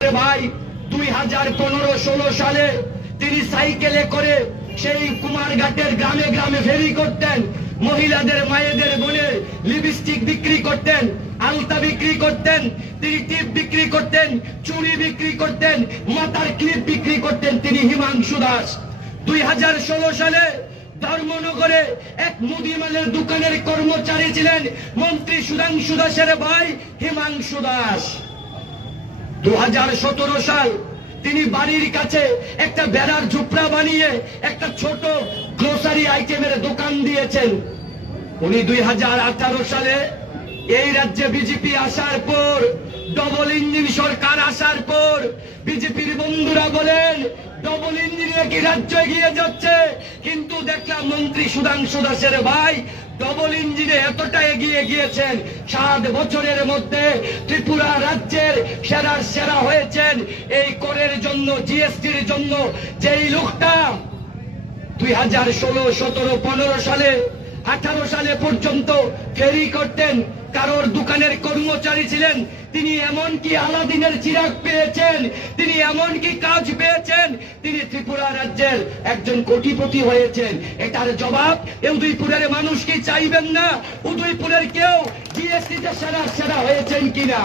ভাই 2015-16 সালে তিনি সাইকেলে করে সেই কুমারঘাটের গ্রামে গ্রামে ফেরি করতেন, মহিলাদের মায়েদের বোনের লিপস্টিক বিক্রি করতেন, আলতা বিক্রি করতেন, তিনি টিপ বিক্রি করতেন, চুড়ি বিক্রি করতেন, মাথার ক্লিপ বিক্রি করতেন। তিনি হিমাংশু দাস 2016 সালে ধর্মনগরে এক মুদিমালের দোকানের কর্মচারী ছিলেন মন্ত্রী সুধাংশু দাসের ভাই হিমাংশু দাস। 2017 সাল তিনি বাড়ির কাছে একটা বেড়ার ঝুপড়া বানিয়ে একটা ছোট গ্রোসারি আইটেমের দোকান দিয়েছেন। উনি 2018 সালে এই রাজ্যে বিজেপি আসার পর, ডবল ইঞ্জিন সরকার আসার পর বিজেপির বন্ধুরা বলেন ডবল ইঞ্জিনে কি রাজ্য এগিয়ে যাচ্ছে, কিন্তু দেখলাম মন্ত্রী সুধাংশু দাসের ভাই ডবল ইঞ্জিনে এতটা এগিয়ে গিয়েছেন, 7 বছরের মধ্যে ত্রিপুরা রাজ্যের সেরার সেরা হয়েছেন। এই করের জন্য, জিএসটির জন্য যেই লোকটা 2016, 17, 15 সালে 18 সালে পর্যন্ত ফেরি করতেন, কারোর দোকানের কর্মচারী ছিলেন, তিনি এমন কি আলাদিনের চিরাগ পেয়েছেন, তিনি এমন কি কাজ পেয়েছেন, তিনি ত্রিপুরা রাজ্যের একজন কোটিপতি হয়েছেন। এটার জবাব উদয়পুরের মানুষ কি চাইবেন না? উদয়পুরের কেউ জিএসটিতে সেরা হয়েছেন কিনা?